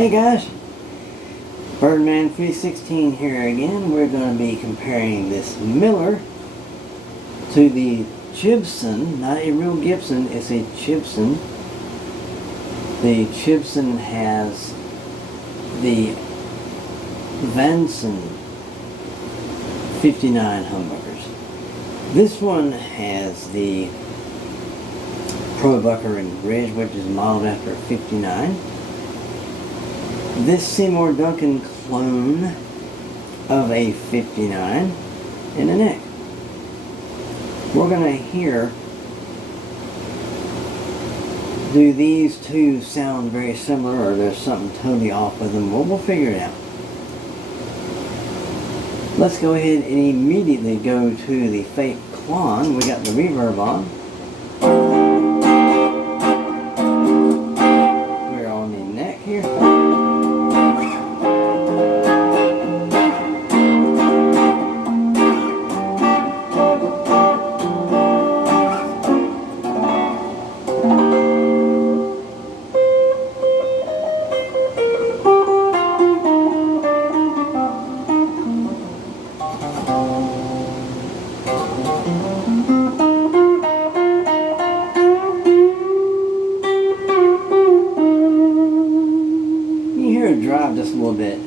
Hey guys, Birdman316 here again. We're going to be comparing this Miller to the Gibson, not a real Gibson, it's a Gibson. The Gibson has the Vanson 59 humbuckers. This one has the Probucker and Bridge, which is modeled after 59. This Seymour Duncan clone of a 59 in the neck. We're going to hear, do these two sound very similar or there's something totally off with them? Well, we'll figure it out. Let's go ahead and immediately go to the fake clone. We got the reverb on. We're on the neck here. Drive just a little bit.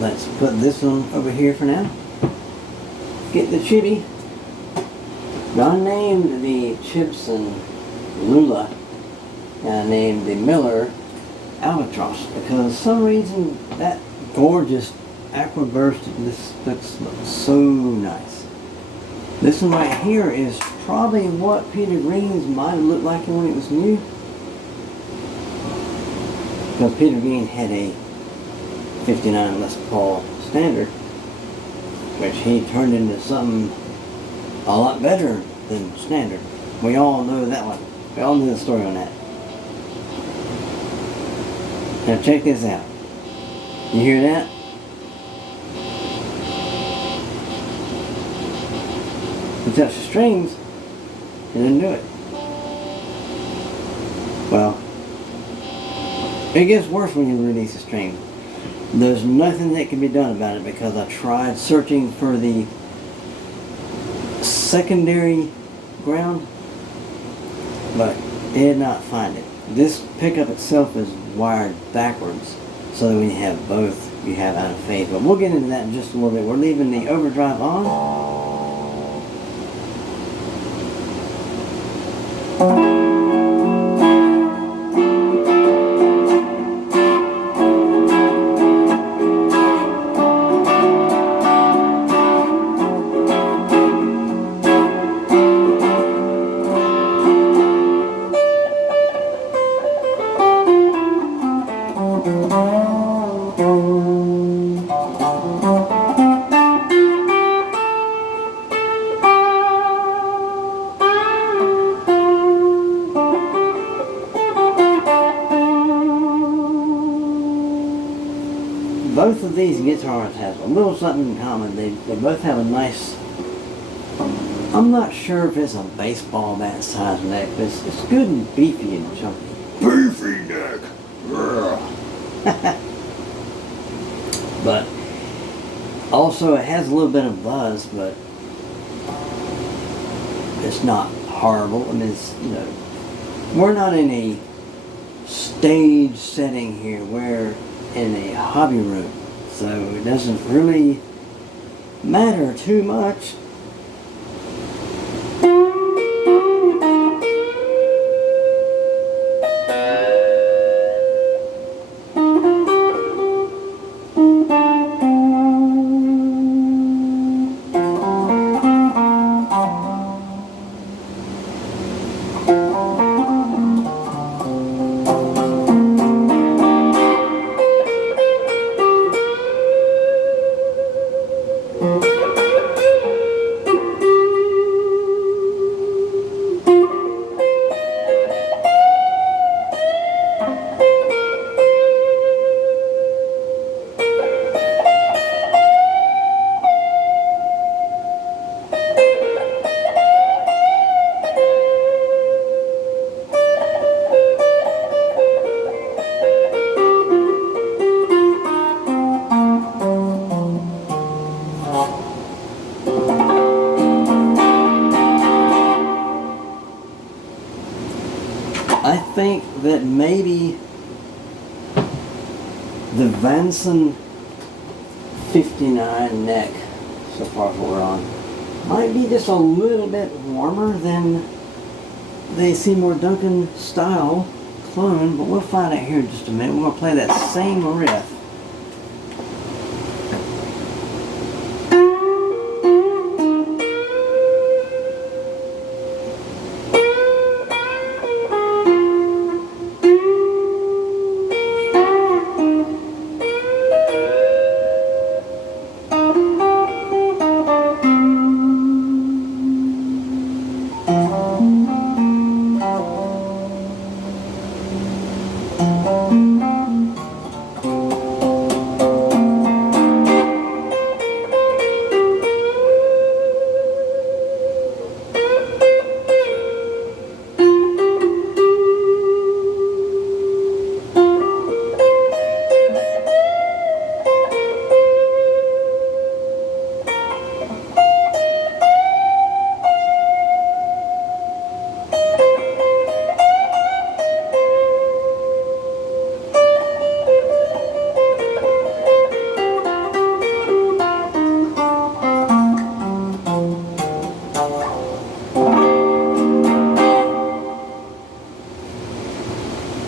Let's put this one over here for now. Get the chibi. I named the Gibson Lula and I named the Miller Albatross because for some reason that gorgeous aqua burst, this looks so nice. This one right here is probably what Peter Green's might have looked like when it was new. Because Peter Green had a 59 Les Paul Standard, which he turned into something a lot better than Standard. We all know that one. We all know the story on that. Now check this out. You hear that? You touch the strings, it didn't do it. Well, it gets worse when you release the string. There's nothing that can be done about it because I tried searching for the secondary ground, but did not find it. This pickup itself is wired backwards, so that when you have both, you have out of phase. But we'll get into that in just a little bit. We're leaving the overdrive on. Both of these guitars have a little something in common. They both have a nice, I'm not sure if it's a baseball bat size neck, but it's good and beefy and chunky. Beefy neck! But also it has a little bit of buzz, but it's not horrible. I mean, it's, you know, we're not in a stage setting here. We're in a hobby room, so it doesn't really matter too much. that maybe the Vanson 59 neck, so far as we're on, might be just a little bit warmer than the Seymour Duncan style clone, but we'll find out here in just a minute. We're going to play that same riff.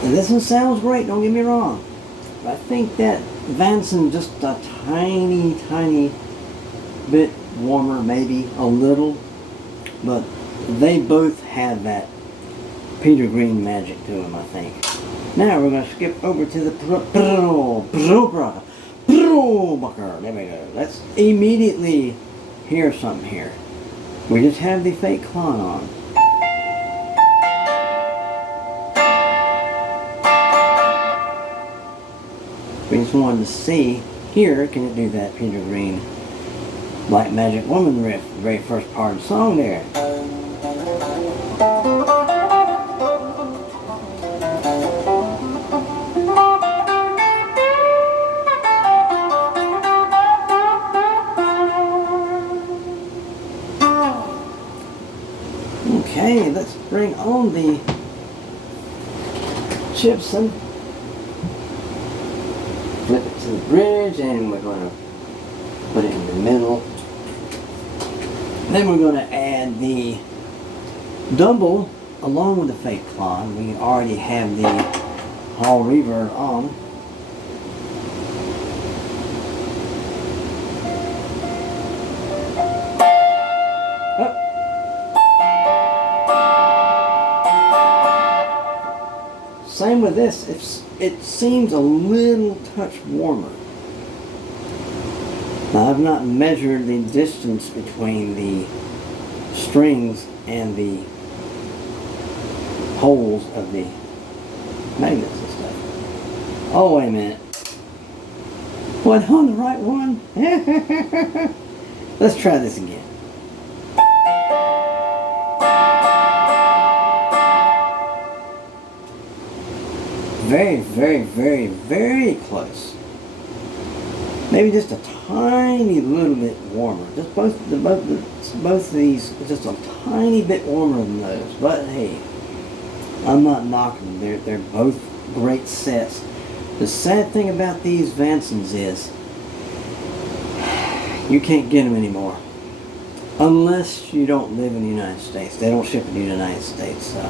This one sounds great, don't get me wrong. But I think that Vanson just a tiny bit warmer, maybe a little. But they both have that Peter Green magic to them, I think. Now we're going to skip over to the there we go. Let's immediately hear something here. We just have the fake clon on. We just wanted to see here, can it do that Peter Green Black Magic Woman riff, the very first part of the song there. Okay, let's bring on the Gibson. Flip it to the bridge, and we're going to put it in the middle. Then we're going to add the double along with the fake clon. We already have the Hall reverb on. Same with this, it seems a little touch warmer. Now I've not measured the distance between the strings and the holes of the magnets and stuff. Oh, wait a minute. What, on the right one? Let's try this again. Very close. Maybe just a tiny little bit warmer. Just both of these, just a tiny bit warmer than those. But hey, I'm not knocking them. They're both great sets. The sad thing about these Vansons is you can't get them anymore unless you don't live in the United States. They don't ship in the United States. So.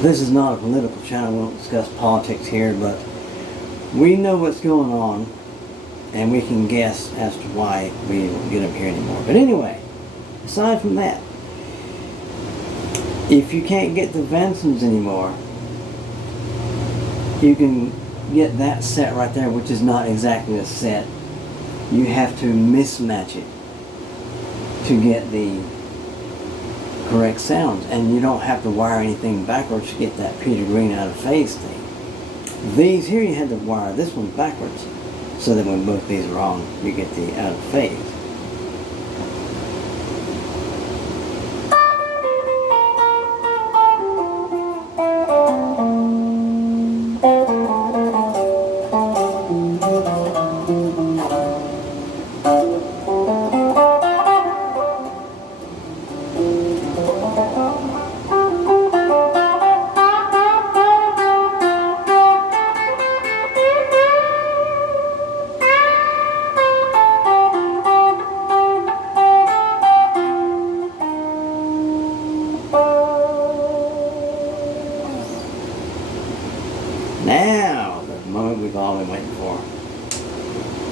This is not a political channel. We won't discuss politics here, but we know what's going on, and we can guess as to why we don't get them here anymore. But anyway, aside from that, if you can't get the Vansons anymore, you can get that set right there, which is not exactly a set. You have to mismatch it to get the correct sounds, and you don't have to wire anything backwards to get that Peter Green out of phase thing. These here, you had to wire this one backwards so that when both these are on, you get the out of phase.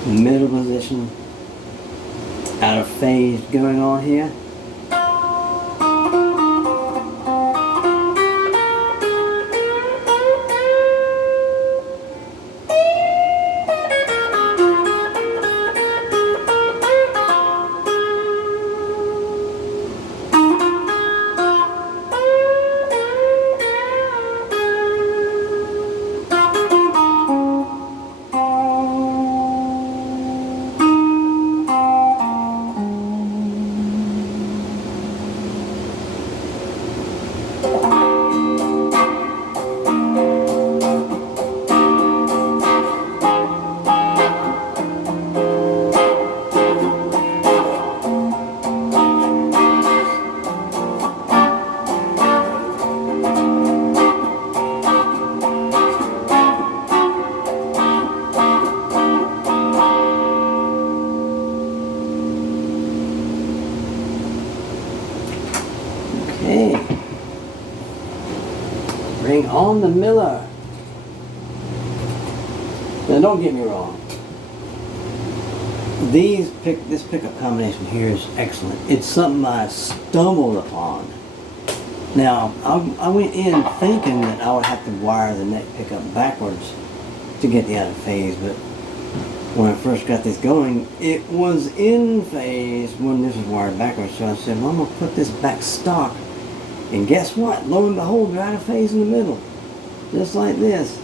middle position, out of phase going on here. Okay, bring on the miller. Now don't get me wrong, this pickup combination here is excellent. It's something I stumbled upon. Now I went in thinking that I would have to wire the neck pickup backwards to get the out of phase, but when I first got this going, it was in phase when this was wired backwards. So I said, well, I'm going to put this back stock. And guess what? Lo and behold, they're out of phase in the middle. Just like this.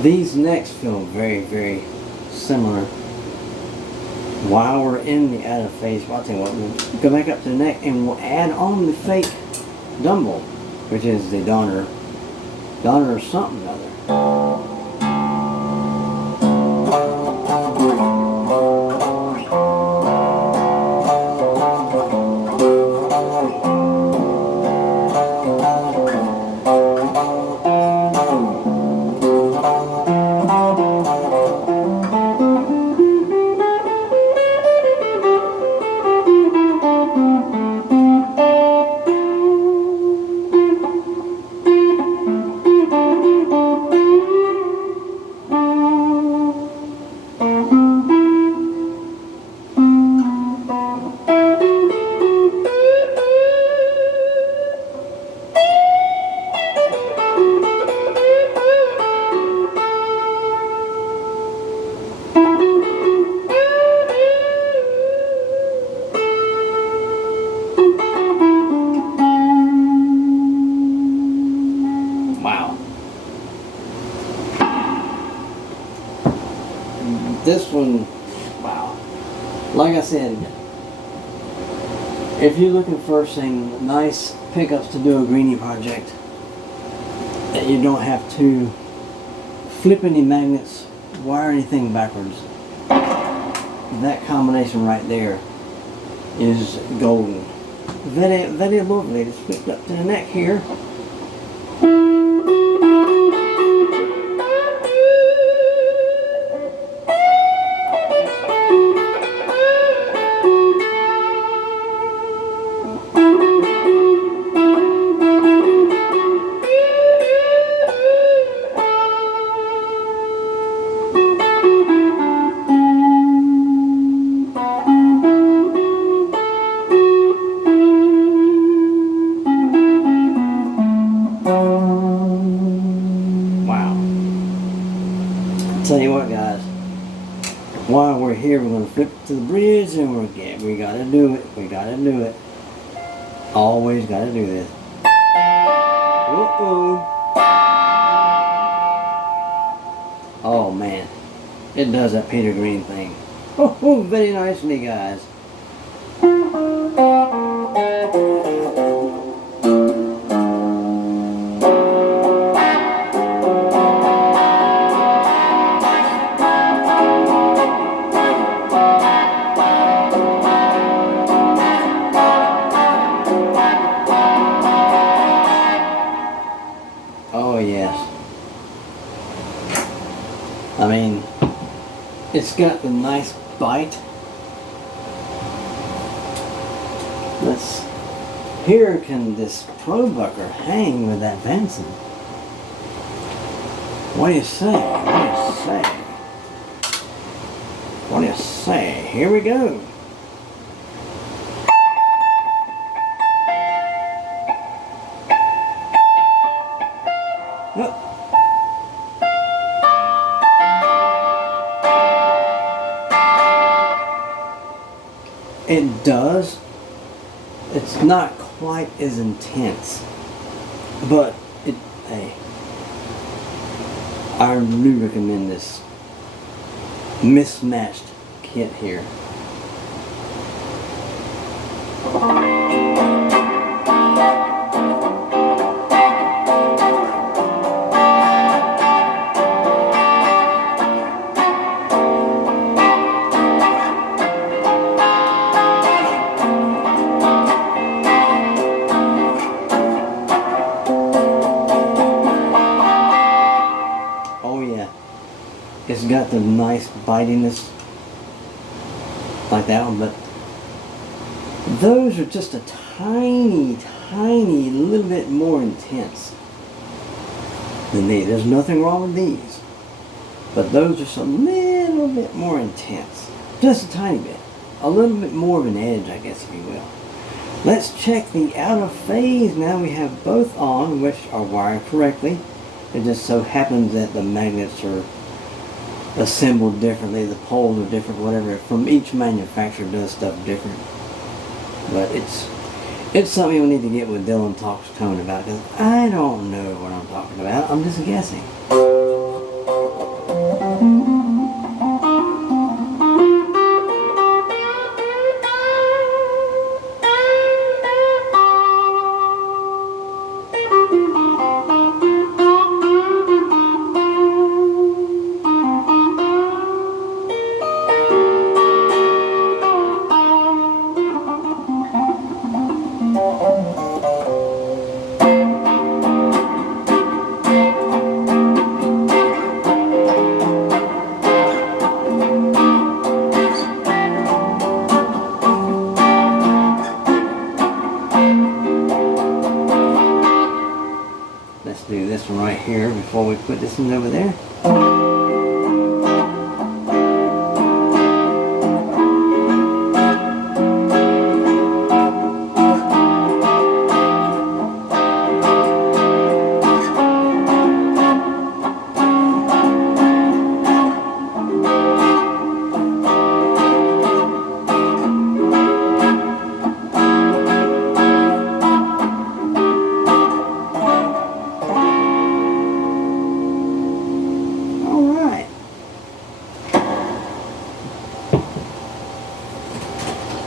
These necks feel very, very similar. While we're in the out of phase, well, I'll tell you what, we'll go back up to the neck and we'll add on the fake dumble, which is the Donner something or other. This one, wow. Like I said, if you're looking for some nice pickups to do a greeny project, that you don't have to flip any magnets, wire anything backwards, that combination right there is golden. Very, very lovely. It's flipped up to the neck here. Tell you what, guys, while we're here, we're going to flip to the bridge and we got to do it. We got to do it. Always got to do this. Whoop. Oh man, it does that Peter Green thing. Oh, very nicely, guys. Oh yes. I mean, it's got the nice bite. Here can this probucker hang with that Benson? What do you say? What do you say? What do you say? Here we go. Oh. It does. It's not quite as intense, but hey, I really recommend this mismatched kit here. It's got the nice bitiness like that one, but those are just a tiny little bit more intense than these. There's nothing wrong with these, but those are just a little bit more intense. Just a tiny bit. A little bit more of an edge, I guess, if you will. Let's check the out of phase. Now we have both on, which are wired correctly. It just so happens that the magnets are assembled differently, the poles are different, whatever. From each manufacturer does stuff different. But it's something you'll need to get with Dylan Talks Tone about, because I don't know what I'm talking about. I'm just guessing. Let's do this one right here before we put this one over there.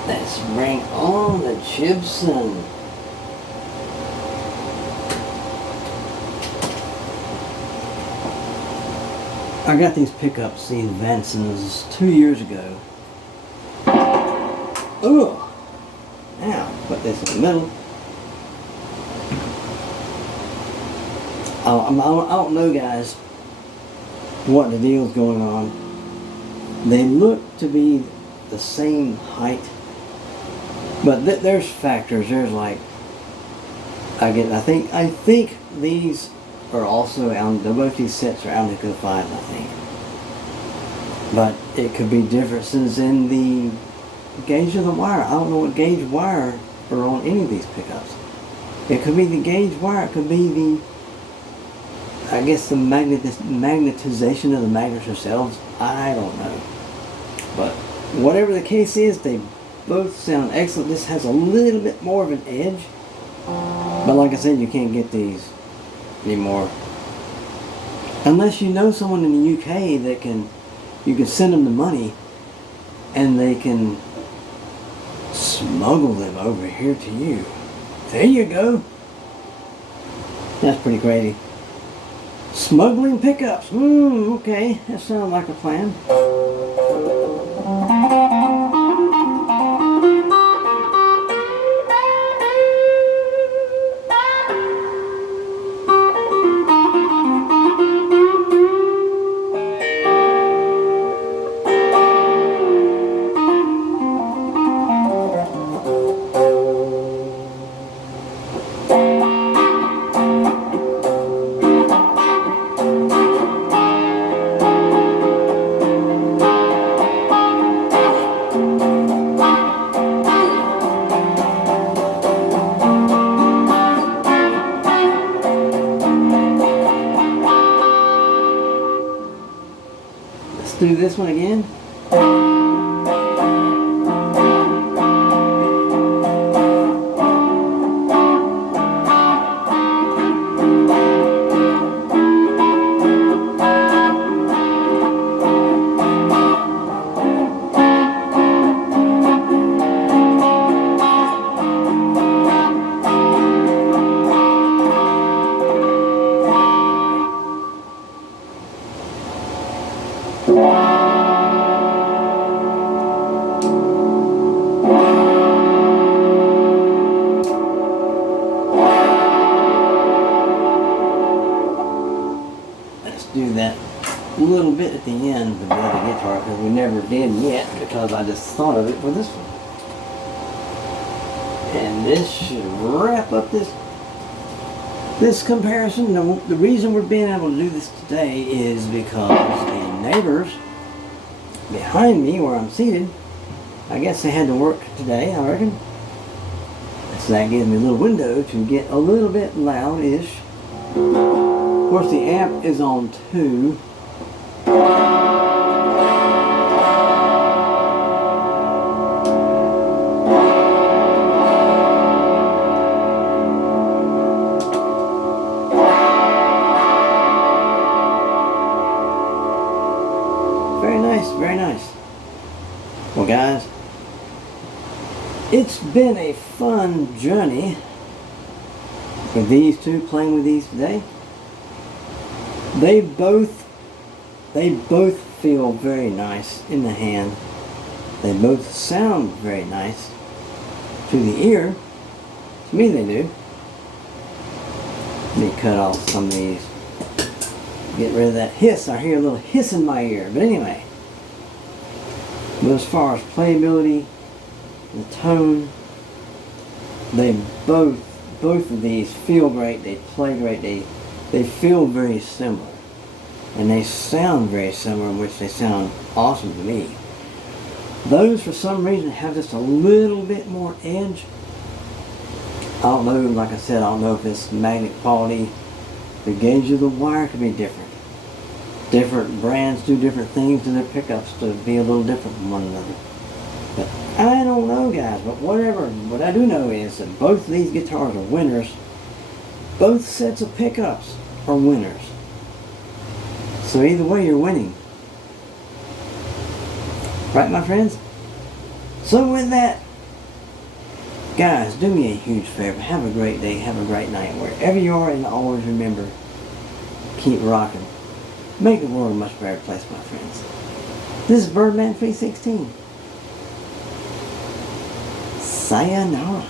Let's bring on the gypsum. I got these pickups, these Vansons, 2 years ago. Ugh! Now, put this in the middle. I don't know, guys, what the deal's going on. They look to be the same height, but there's factors. There's like, I think these are also both these sets are Alnico 5, I think. But it could be differences in the gauge of the wire. I don't know what gauge wire are on any of these pickups. It could be the gauge wire. It could be the, I guess, the magnetization of the magnets themselves. I don't know. But whatever the case is, they both sound excellent. This has a little bit more of an edge. But like I said, you can't get these anymore. Unless you know someone in the UK that you can send them the money and they can smuggle them over here to you. There you go. That's pretty crazy. Smuggling pickups. Okay, that sounds like a plan. Do this one again. Do that little bit at the end of the other guitar, because we never did yet, because I just thought of it for this one. And this should wrap up this comparison. The reason we're being able to do this today is because the neighbors behind me where I'm seated, I guess they had to work today, I reckon. So that gives me a little window to get a little bit loud-ish. Of course, the amp is on 2. Very nice, very nice. Well, guys, it's been a fun journey with these two, playing with these today. They both feel very nice in the hand. They both sound very nice to the ear. To me they do. Let me cut off some of these. Get rid of that hiss. I hear a little hiss in my ear. But anyway. But as far as playability, the tone, they both of these feel great. They play great. They feel very similar, and they sound very similar, which they sound awesome to me. Those, for some reason, have just a little bit more edge. I don't know, like I said, I don't know if it's magnet quality. The gauge of the wire could be different. Different brands do different things to their pickups to be a little different from one another. But I don't know, guys, but whatever. What I do know is that both of these guitars are winners. Both sets of pickups are winners. So either way, you're winning. Right, my friends? So with that, guys, do me a huge favor. Have a great day. Have a great night. Wherever you are, and always remember, keep rocking. Make the world a much better place, my friends. This is Birdman 316. Sayonara.